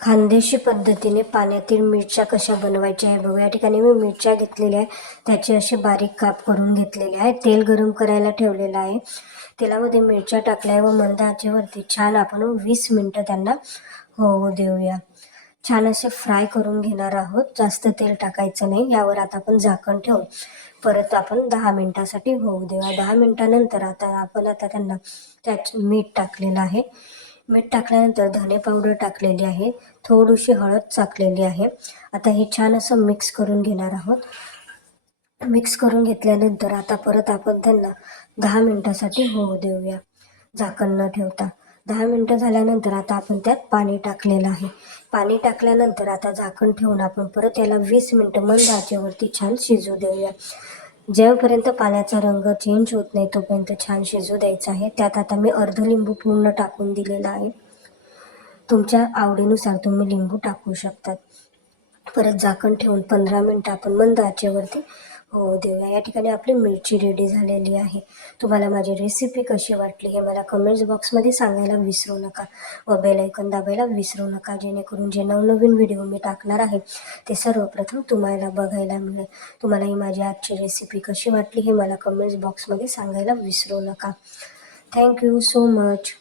खानदेशी पद्धतीने पाण्यातील मिरच्या कशा बनवायच्या आहे बघूया. या ठिकाणी मी मिरच्या घेतलेल्या आहे, त्याचे असे बारीक काप करून घेतलेले आहे. तेल गरम करायला ठेवलेलं आहे. तेलामध्ये मिरच्या टाकल्या व मंद आचेवरती छान आपण 20 मिनटं त्यांना होऊ देऊया. छान असे फ्राय करून घेणार आहोत, जास्त तेल टाकायचं नाही. यावर आता आपण झाकण ठेवून परत आपण 10 मिनटासाठी होऊ देऊया. 10 मिनटानंतर आपण त्यांना त्यात मीठ टाकलेलं आहे. मीठ टाकल्यानंतर धने पावडर टाकलेली आहे, थोडीशी हळद टाकलेली आहे. आता हे छान असं मिक्स करून घेणार आहोत. मिक्स करून घेतल्यानंतर आता परत आपण त्यांना 10 मिनटासाठी होऊ देऊया झाकण न ठेवता. 10 मिनटं झाल्यानंतर आता आपण त्यात पाणी टाकलेलं आहे. पाणी टाकल्यानंतर आता झाकण ठेवून आपण परत याला 20 मिनटं मंद आचेवरती छान शिजू देऊया. जेव्हापर्यंत पाण्याचा रंग चेंज होत नाही तोपर्यंत छान शिजू द्यायचा आहे. त्यात आता मी अर्ध लिंबू पूर्ण टाकून दिलेला आहे. तुमच्या आवडीनुसार तुम्ही लिंबू टाकू शकतात. परत झाकण ठेवून 15 मिनटं आपण मंद आचेवरती होऊ देऊया. या ठिकाणी आपली मिरची रेडी झालेली आहे. तुम्हाला माझी रेसिपी कशी वाटली हे मला कमेंट्स बॉक्समध्ये सांगायला विसरू नका व बेल आयकॉन दाबायला विसरू नका, जेणेकरून जे नवनवीन व्हिडिओ मी टाकणार आहे ते सर्वप्रथम तुम्हाला बघायला मिळेल. तुम्हाला ही माझी आजची रेसिपी कशी वाटली हे मला कमेंट्स बॉक्समध्ये सांगायला विसरू नका. Thank you so much.